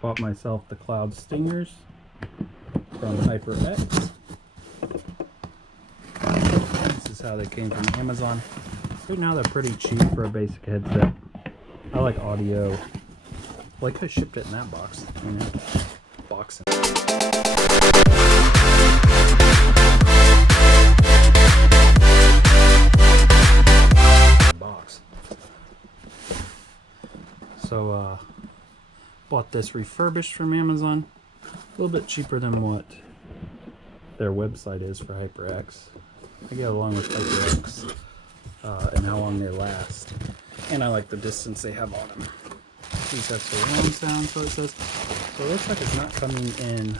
Bought myself the cloud stingers from HyperX. This is how they came from Amazon. Right now they're pretty cheap for a basic headset. I like audio. I like I shipped it in that box. Box. Box. So bought this refurbished from Amazon. A little bit cheaper than what their website is for HyperX. I get along with HyperX and how long they last. And I like the distance they have on them. These have surround sound, so it says. So it looks like it's not coming in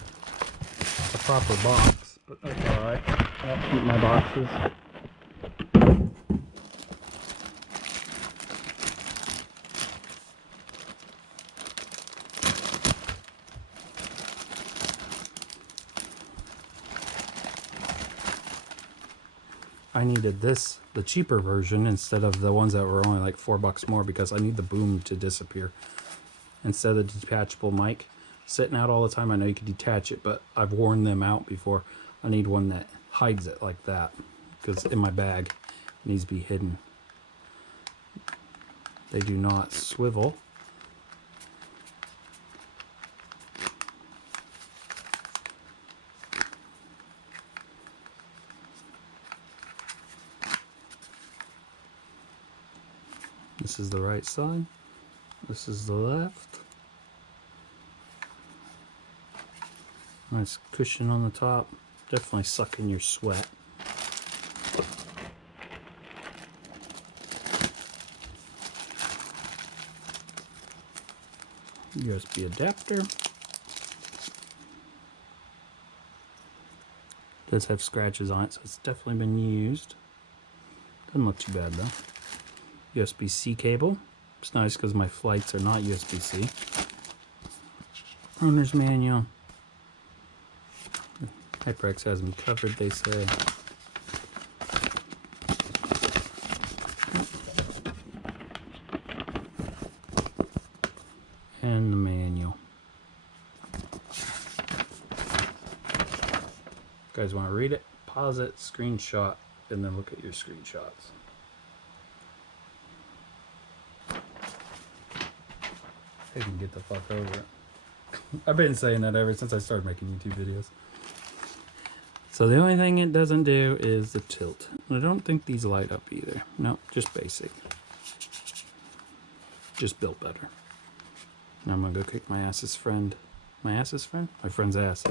a proper box, but that's alright. I'll keep my boxes. I needed this, the cheaper version, instead of the ones that were only like $4 more, because I need the boom to disappear. Instead of the detachable mic sitting out all the time. I know you can detach it, but I've worn them out before. I need one that hides it like that, because in my bag it needs to be hidden. They do not swivel. This is the right side. This is the left. Nice cushion on the top. Definitely sucking your sweat. USB adapter. Does have scratches on it, so it's definitely been used. Doesn't look too bad though. USB-C cable. It's nice because my flights are not USB-C. Owner's manual. HyperX has them covered, they say. And the manual. If you guys want to read it, pause it, screenshot, and then look at your screenshots. I can get the fuck over it. I've been saying that ever since I started making YouTube videos. So the only thing it doesn't do is the tilt. I don't think these light up either. No, just basic. Just built better. Now I'm gonna go kick my ass's friend. My ass's friend? My friend's ass.